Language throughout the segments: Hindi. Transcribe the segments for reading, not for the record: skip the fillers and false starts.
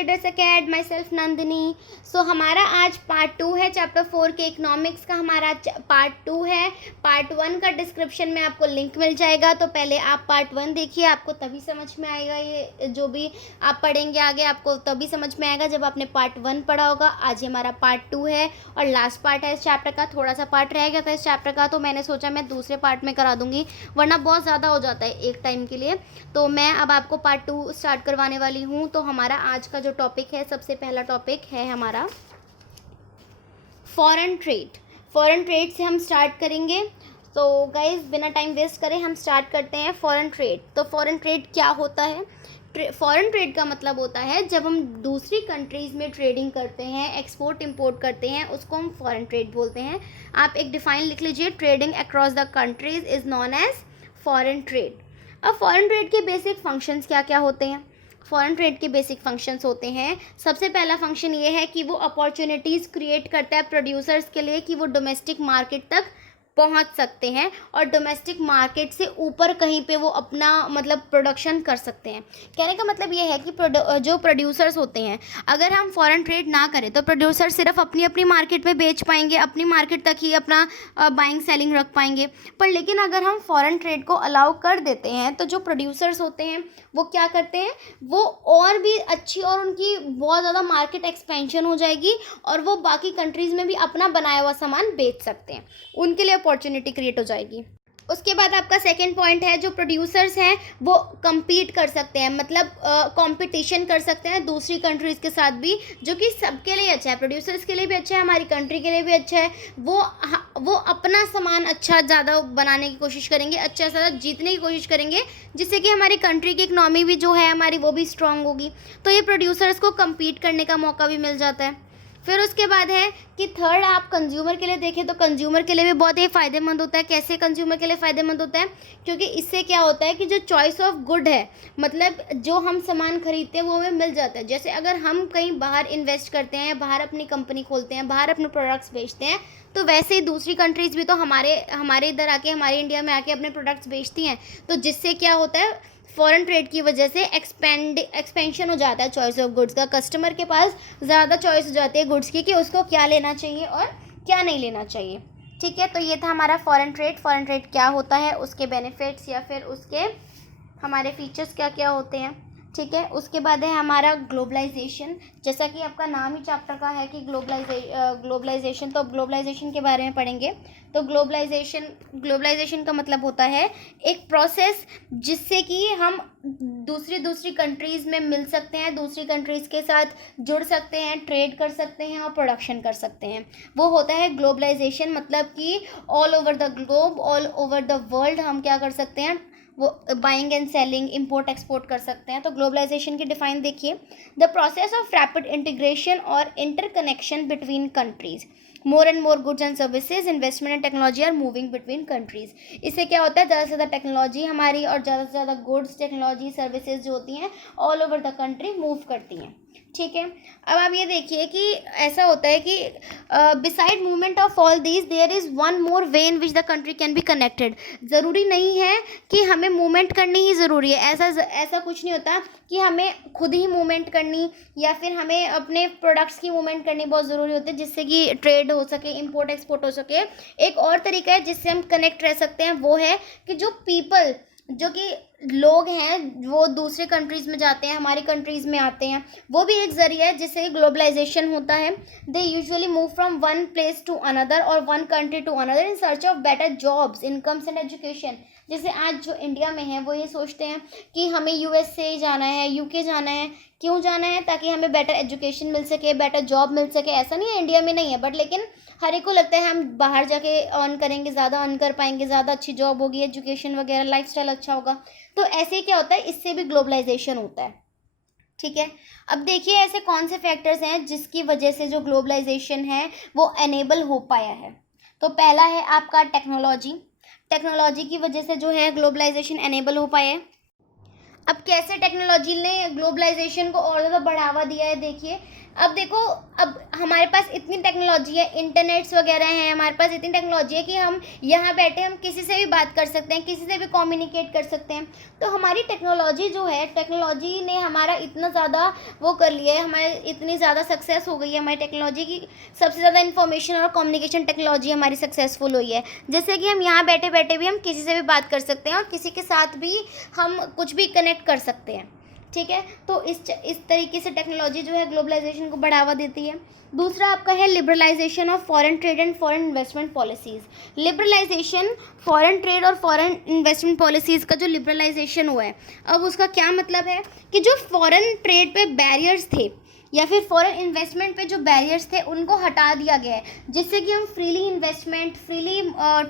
Traders academy, my self Nandini. So हमारा आज पार्ट 2 है चैप्टर 4 के इकोनॉमिक्स का। हमारा पार्ट 2 है। पार्ट 1 का डिस्क्रिप्शन में आपको लिंक मिल जाएगा, तो पहले आप पार्ट 1 देखिए, आपको तभी समझ में आएगा। ये जो भी आप पढ़ेंगे आगे आपको तभी समझ में आएगा जब आपने पार्ट 1 पढ़ा होगा। आज हमारा पार्ट 2 है और लास्ट पार्ट है इस चैप्टर का। थोड़ा सा पार्ट रह गया था इस चैप्टर का, तो मैंने सोचा मैं दूसरे पार्ट में करा दूंगी, वरना बहुत ज़्यादा हो जाता है एक टाइम के लिए। तो मैं अब आपको पार्ट 2 स्टार्ट करवाने वाली हूँ। तो हमारा आज का जो टॉपिक है, सबसे पहला टॉपिक है हमारा फॉरेन ट्रेड। फॉरेन ट्रेड से हम स्टार्ट करेंगे। तो गाइज बिना टाइम वेस्ट करें हम स्टार्ट करते हैं फॉरेन ट्रेड। तो फॉरेन ट्रेड क्या होता है? फॉरेन ट्रेड का मतलब होता है जब हम दूसरी कंट्रीज़ में ट्रेडिंग करते हैं, एक्सपोर्ट इंपोर्ट करते हैं, उसको हम फॉरेन ट्रेड बोलते हैं। आप एक डिफाइन लिख लीजिए, trading across the countries is known as foreign trade. अब फॉरेन ट्रेड के बेसिक फंक्शंस क्या क्या होते हैं? फॉरेन ट्रेड के बेसिक फंक्शंस होते हैं, सबसे पहला फंक्शन ये है कि वो अपॉर्चुनिटीज़ क्रिएट करता है प्रोड्यूसर्स के लिए कि वो डोमेस्टिक मार्केट तक पहुंच सकते हैं और डोमेस्टिक मार्केट से ऊपर कहीं पे वो अपना मतलब प्रोडक्शन कर सकते हैं। कहने का मतलब ये है कि जो प्रोड्यूसर्स होते हैं, अगर हम फॉरेन ट्रेड ना करें तो प्रोड्यूसर सिर्फ अपनी अपनी मार्केट में बेच पाएंगे, अपनी मार्केट तक ही अपना बाइंग सेलिंग रख पाएंगे। पर लेकिन अगर हम फॉरेन ट्रेड को अलाउ कर देते हैं तो जो प्रोड्यूसर्स होते हैं वो क्या करते हैं, वो और भी अच्छी और उनकी बहुत ज़्यादा मार्केट एक्सपेंशन हो जाएगी और वो बाकी कंट्रीज़ में भी अपना बनाया हुआ सामान बेच सकते हैं, उनके लिए अपॉर्चुनिटी क्रिएट हो जाएगी। उसके बाद आपका सेकंड पॉइंट है, जो प्रोड्यूसर्स हैं वो compete कर सकते हैं, मतलब कंपटीशन कर सकते हैं दूसरी कंट्रीज़ के साथ भी, जो कि सबके लिए अच्छा है, प्रोड्यूसर्स के लिए भी अच्छा है, हमारी कंट्री के लिए भी अच्छा है। वो अपना सामान अच्छा ज़्यादा बनाने की कोशिश करेंगे, अच्छा ज़्यादा जीतने की कोशिश करेंगे, जिससे कि हमारी कंट्री की इकनॉमी भी जो है हमारी वो भी स्ट्रांग होगी। तो ये प्रोड्यूसर्स को compete करने का मौका भी मिल जाता है। फिर उसके बाद है कि थर्ड, आप कंज्यूमर के लिए देखें तो कंज्यूमर के लिए भी बहुत ही फ़ायदेमंद होता है। कैसे कंज्यूमर के लिए फ़ायदेमंद होता है? क्योंकि इससे क्या होता है कि जो चॉइस ऑफ गुड है, मतलब जो हम सामान खरीदते हैं वो हमें मिल जाता है। जैसे अगर हम कहीं बाहर इन्वेस्ट करते हैं, बाहर अपनी कंपनी खोलते हैं, बाहर अपने प्रोडक्ट्स बेचते हैं, तो वैसे ही दूसरी कंट्रीज़ भी तो हमारे इधर आके, हमारे इंडिया में आके अपने प्रोडक्ट्स बेचती हैं। तो जिससे क्या होता है, फॉरेन ट्रेड की वजह से एक्सपेंशन हो जाता है चॉइस ऑफ गुड्स का। कस्टमर के पास ज़्यादा चॉइस हो जाती है गुड्स की कि उसको क्या लेना चाहिए और क्या नहीं लेना चाहिए। ठीक है, तो ये था हमारा फॉरेन ट्रेड। फॉरेन ट्रेड क्या होता है, उसके बेनिफिट्स या फिर उसके हमारे फीचर्स क्या क्या होते हैं। ठीक है, उसके बाद है हमारा ग्लोबलाइजेशन। जैसा कि आपका नाम ही चैप्टर का है कि ग्लोबलाइजेशन, तो ग्लोबलाइजेशन के बारे में पढ़ेंगे। तो ग्लोबलाइजेशन का मतलब होता है एक प्रोसेस जिससे कि हम दूसरी कंट्रीज़ में मिल सकते हैं, दूसरी कंट्रीज़ के साथ जुड़ सकते हैं, ट्रेड कर सकते हैं और प्रोडक्शन कर सकते हैं। वो होता है ग्लोबलाइजेशन। मतलब कि all over the globe, all over the world हम क्या कर सकते हैं, वो buying and selling, import export कर सकते हैं। तो ग्लोबलाइजेशन की डिफाइन देखिए, the process of rapid integration और interconnection between countries, more and more goods and services, investment and technology are moving between countries. इससे क्या होता है, ज़्यादा से ज़्यादा टेक्नोलॉजी हमारी और ज़्यादा से ज़्यादा गुड्स, टेक्नोलॉजी, सर्विसेज जो होती हैं all over the country move करती हैं। ठीक है, अब आप ये देखिए कि ऐसा होता है कि beside movement of all these there is one more way in which the country can be connected. ज़रूरी नहीं है कि हमें मूवमेंट करनी ही ज़रूरी है, ऐसा कुछ नहीं होता कि हमें खुद ही मूवमेंट करनी या फिर हमें अपने प्रोडक्ट्स की मूवमेंट करनी बहुत ज़रूरी होती है, जिससे कि ट्रेड हो सके, इंपोर्ट एक्सपोर्ट हो सके। एक और तरीका है जिससे हम कनेक्ट रह सकते हैं, वो है कि जो कि लोग हैं वो दूसरे कंट्रीज़ में जाते हैं, हमारी कंट्रीज़ में आते हैं, वो भी एक ज़रिया है जिससे ग्लोबलाइजेशन होता है। They usually move from one place to another और one country to another in search of better jobs, incomes and education. जैसे आज जो इंडिया में है वो ये सोचते हैं कि हमें यूएसए जाना है, यूके जाना है। क्यों जाना है? ताकि हमें बेटर एजुकेशन मिल सके, बेटर जॉब मिल सके। ऐसा नहीं है इंडिया में नहीं है, बट लेकिन हर एक को लगता है हम बाहर जाके अर्न करेंगे, ज़्यादा अर्न कर पाएंगे, ज़्यादा अच्छी जॉब होगी, एजुकेशन वगैरह, लाइफस्टाइल अच्छा होगा। तो ऐसे क्या होता है, इससे भी ग्लोबलाइजेशन होता है। ठीक है, अब देखिए ऐसे कौन से फैक्टर्स हैं जिसकी वजह से जो ग्लोबलाइजेशन है वो एनेबल हो पाया है। तो पहला है आपका टेक्नोलॉजी की वजह से जो है ग्लोबलाइजेशन एनेबल हो पाया है। अब कैसे टेक्नोलॉजी ने ग्लोबलाइजेशन को और ज़्यादा बढ़ावा दिया है, देखिए अब देखो, अब हमारे पास इतनी टेक्नोलॉजी है, इंटरनेट्स वगैरह हैं, हमारे पास इतनी टेक्नोलॉजी है कि हम यहाँ बैठे हम किसी से भी बात कर सकते हैं, किसी से भी कम्युनिकेट कर सकते हैं। तो हमारी टेक्नोलॉजी जो है, टेक्नोलॉजी ने हमारा इतना ज़्यादा वो कर लिया है, हमारे इतनी ज़्यादा सक्सेस हो गई है हमारी टेक्नोलॉजी की, सबसे ज़्यादा इन्फॉर्मेशन और कम्युनिकेशन टेक्नोलॉजी हमारी सक्सेसफुल हुई है। जैसे कि हम यहाँ बैठे बैठे भी हम किसी से भी बात कर सकते हैं और किसी के साथ भी हम कुछ भी कनेक्ट कर सकते हैं, ठीक है। तो इस तरीके से टेक्नोलॉजी जो है ग्लोबलाइजेशन को बढ़ावा देती है। दूसरा आपका है liberalisation of foreign trade and foreign investment policies. Liberalisation, foreign trade और फॉरेन इन्वेस्टमेंट पॉलिसीज़ का जो लिबरलाइजेशन हुआ है, अब उसका क्या मतलब है कि जो फॉरेन ट्रेड पे बैरियर्स थे या फिर फॉरेन इन्वेस्टमेंट पे जो बैरियर्स थे उनको हटा दिया गया है, जिससे कि हम फ्रीली इन्वेस्टमेंट, फ्रीली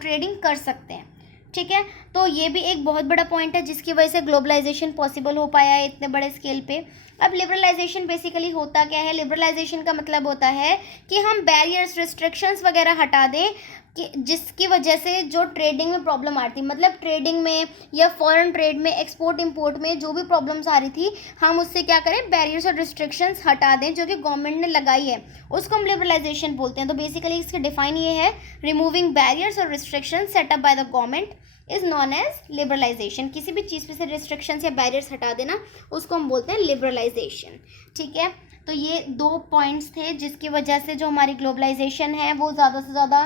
ट्रेडिंग कर सकते हैं, ठीक है। तो ये भी एक बहुत बड़ा पॉइंट है जिसकी वजह से ग्लोबलाइजेशन पॉसिबल हो पाया है इतने बड़े स्केल पे। अब लिबरलाइजेशन बेसिकली होता क्या है? लिबरलाइजेशन का मतलब होता है कि हम बैरियर्स, रिस्ट्रिक्शंस वगैरह हटा दें कि जिसकी वजह से जो ट्रेडिंग में प्रॉब्लम आ रही थी, मतलब ट्रेडिंग में या फॉरेन ट्रेड में, एक्सपोर्ट इंपोर्ट में जो भी प्रॉब्लम्स आ रही थी, हम उससे क्या करें, बैरियर्स और रिस्ट्रिक्शंस हटा दें जो कि गवर्नमेंट ने लगाई है, उसको हम लिबरलाइजेशन बोलते हैं। तो बेसिकली इसकी डिफाइन ये है, रिमूविंग बैरियर्स और restrictions set up by the government is known as liberalisation. किसी भी चीज़ पे से रिस्ट्रिक्शंस या बैरियर्स हटा देना, उसको हम बोलते हैं लिबरलाइजेशन, ठीक है। तो ये 2 पॉइंट्स थे जिसकी वजह से जो हमारी ग्लोबलाइजेशन है वो ज़्यादा से ज़्यादा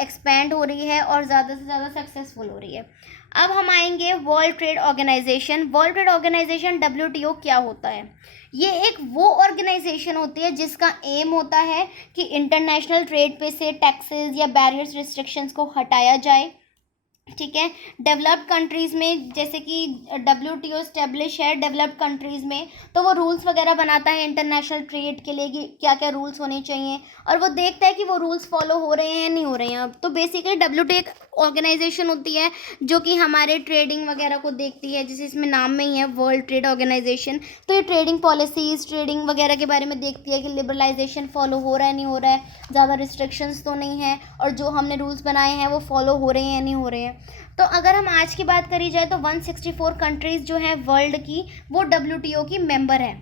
एक्सपैंड हो रही है और ज़्यादा से ज़्यादा सक्सेसफुल हो रही है। अब हम आएंगे world trade organisation. World trade organisation WTO क्या होता है? ये एक वो ऑर्गेनाइजेशन होती है जिसका एम होता है कि इंटरनेशनल ट्रेड पे से टैक्सेस या बैरियर्स, रिस्ट्रिक्शंस को हटाया जाए, ठीक है। डेवलप्ड कंट्रीज़ में, जैसे कि WTO स्टेब्लिश है डेवलप्ड कंट्रीज़ में, तो वो रूल्स वगैरह बनाता है इंटरनेशनल ट्रेड के लिए कि क्या क्या रूल्स होने चाहिए, और वो देखता है कि वो रूल्स फॉलो हो रहे हैं नहीं हो रहे हैं। अब तो बेसिकली WTO एक ऑर्गेनाइजेशन होती है जो कि हमारे ट्रेडिंग वगैरह को देखती है, जिसे इसमें नाम में ही है वर्ल्ड ट्रेड ऑर्गेनाइजेशन। तो ये ट्रेडिंग पॉलिसीज़, ट्रेडिंग वगैरह के बारे में देखती है कि लिबरलाइजेशन फॉलो हो रहा है नहीं हो रहा है, ज़्यादा रिस्ट्रिक्शंस तो नहीं है, और जो हमने रूल्स बनाए हैं वो फॉलो हो रहे हैं नहीं हो रहे हैं। तो अगर हम आज की बात करी जाए तो 164 कंट्रीज़ जो हैं वर्ल्ड की, वो WTO की मेंबर हैं,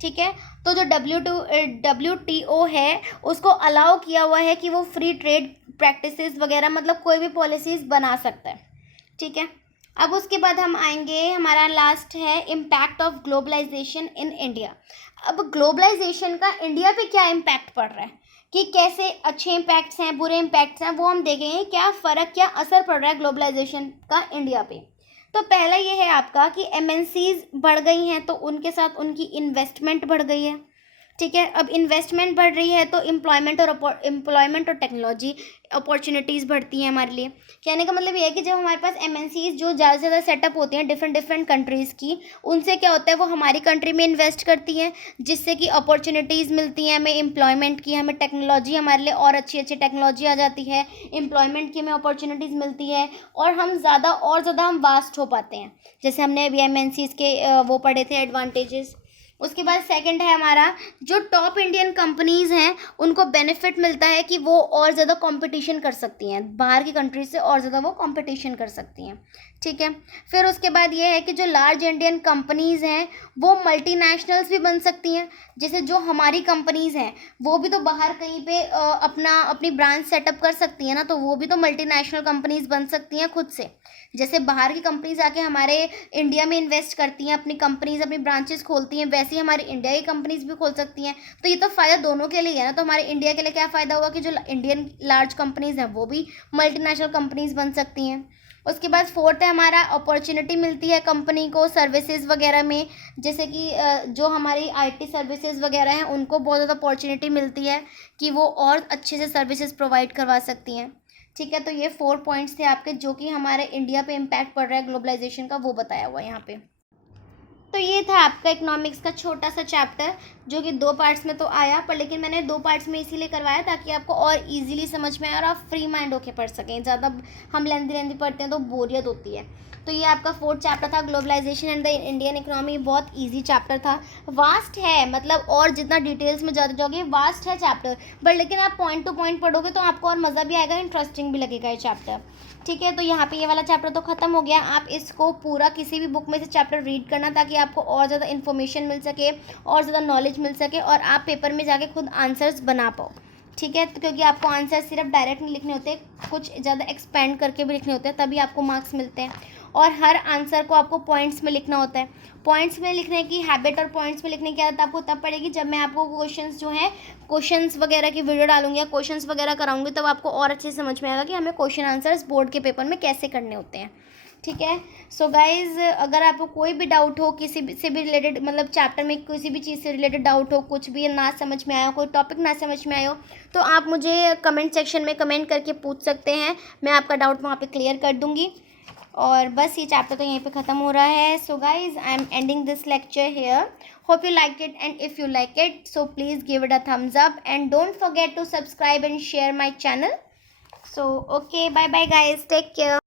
ठीक है। तो जो WTO है उसको अलाउ किया हुआ है कि वो फ्री ट्रेड प्रैक्टिसेस वगैरह, मतलब कोई भी पॉलिसीज़ बना सकता है, ठीक है। अब उसके बाद हम आएंगे, हमारा लास्ट है impact of globalisation in India. अब ग्लोबलाइजेशन का इंडिया पे क्या इम्पैक्ट पड़ रहा है, कि कैसे अच्छे इम्पैक्ट्स हैं, बुरे इम्पैक्ट्स हैं, वो हम देखेंगे क्या फ़र्क, क्या असर पड़ रहा है ग्लोबलाइजेशन का इंडिया पे। तो पहला ये है आपका कि MNCs बढ़ गई हैं तो उनके साथ उनकी इन्वेस्टमेंट बढ़ गई है, ठीक है। अब इन्वेस्टमेंट बढ़ रही है तो एम्प्लॉयमेंट और टेक्नोलॉजी अपॉर्चुनिटीज़ बढ़ती हैं हमारे लिए। कहने का मतलब ये है कि जब हमारे पास MNCs जो ज़्यादा से ज़्यादा सेटअप होती हैं डिफरेंट कंट्रीज़ की, उनसे क्या होता है, वो हमारी कंट्री में इन्वेस्ट करती हैं, जिससे कि अपॉर्चुनिटीज़ मिलती हैं हमें एम्प्लॉयमेंट की, हमें टेक्नोलॉजी, हमारे लिए और अच्छी अच्छी टेक्नोलॉजी आ जाती है, एम्प्लॉयमेंट की हमें अपॉर्चुनिटीज़ मिलती है, और हम ज़्यादा हम वास्ट हो पाते हैं। जैसे हमने अभी MNCs के वो पढ़े थे एडवांटेजेस। उसके बाद सेकंड है हमारा, जो टॉप इंडियन कंपनीज़ हैं उनको बेनिफिट मिलता है कि वो और ज़्यादा कंपटीशन कर सकती हैं, बाहर की कंट्री से और ज़्यादा वो कंपटीशन कर सकती हैं, ठीक है। फिर उसके बाद ये है कि जो लार्ज इंडियन कंपनीज़ हैं वो मल्टीनेशनल्स भी बन सकती हैं। जैसे जो हमारी कंपनीज़ हैं वो भी तो बाहर कहीं पे अपनी ब्रांच सेटअप कर सकती हैं ना, तो वो भी तो मल्टीनेशनल कंपनीज़ बन सकती हैं खुद से। जैसे बाहर की कंपनीज आके हमारे इंडिया में इन्वेस्ट करती हैं, अपनी कंपनीज, अपनी ब्रांचेस खोलती हैं, वैसे ही हमारी इंडिया की कंपनीज भी खोल सकती हैं। तो ये तो फ़ायदा दोनों के लिए है ना। तो हमारे इंडिया के लिए क्या फ़ायदा हुआ कि जो इंडियन लार्ज कंपनीज हैं वो भी मल्टीनेशनल कंपनीज बन सकती हैं। उसके बाद फोर्थ है हमारा, अपॉर्चुनिटी मिलती है कंपनी को सर्विसेज वगैरह में, जैसे कि जो हमारी IT सर्विसेज वगैरह हैं उनको बहुत ज़्यादा अपॉर्चुनिटी मिलती है कि वो और अच्छे से सर्विसेज प्रोवाइड करवा सकती हैं, ठीक है। तो ये 4 पॉइंट्स थे आपके जो कि हमारे इंडिया पे इम्पैक्ट पड़ रहा है ग्लोबलाइजेशन का, वो बताया हुआ है यहाँ पे। तो ये था आपका इकोनॉमिक्स का छोटा सा चैप्टर जो कि 2 पार्ट्स में तो आया, पर लेकिन मैंने 2 पार्ट्स में इसीलिए करवाया ताकि आपको और इजीली समझ में आए और आप फ्री माइंड होके पढ़ सकें। ज़्यादा हम लेंदी पढ़ते हैं तो बोरियत होती है। तो तो ये आपका 4th चैप्टर था, globalisation and the Indian economy. बहुत ईजी चैप्टर था, वास्ट है, मतलब और जितना डिटेल्स में जाते जाओगे वास्ट है चैप्टर, बट लेकिन आप पॉइंट टू पॉइंट पढ़ोगे तो आपको और मज़ा भी आएगा, इंटरेस्टिंग भी लगेगा ये चैप्टर। ठीक है, तो यहाँ पे ये वाला चैप्टर तो ख़त्म हो गया। आप इसको पूरा किसी भी बुक में से चैप्टर रीड करना, ताकि आपको और ज़्यादा इन्फॉर्मेशन मिल सके, और ज़्यादा नॉलेज मिल सके, और आप पेपर में जाके खुद आंसर्स बना पाओ। ठीक है, तो क्योंकि आपको आंसर सिर्फ डायरेक्ट नहीं लिखने होते, कुछ ज़्यादा एक्सपेंड करके भी लिखने होते हैं, तभी आपको मार्क्स मिलते हैं। और हर आंसर को आपको पॉइंट्स में लिखना होता है। पॉइंट्स में लिखने की हैबिट और पॉइंट्स में लिखने की आदत आपको तब पड़ेगी जब मैं आपको क्वेश्चंस जो हैं, क्वेश्चंस वगैरह की वीडियो डालूंगी या क्वेश्चंस वगैरह कराऊंगी, तब आपको और अच्छे से समझ में आएगा कि हमें क्वेश्चन आंसर्स बोर्ड के पेपर में कैसे करने होते हैं। ठीक है, सो गाइज, अगर आपको कोई भी डाउट हो किसी भी से भी रिलेटेड, मतलब चैप्टर में किसी भी चीज़ से रिलेटेड डाउट हो, कुछ भी ना समझ में आया हो, कोई टॉपिक ना समझ में आया हो, तो आप मुझे कमेंट सेक्शन में कमेंट करके पूछ सकते हैं, मैं आपका डाउट वहाँ पे क्लियर कर दूँगी। और बस ये चैप्टर तो यहीं पे ख़त्म हो रहा है। So guys, I am ending this lecture here. Hope you like it, and if you like it, so please give it a thumbs up, and don't forget to subscribe and share my channel. So okay, bye bye guys, take care.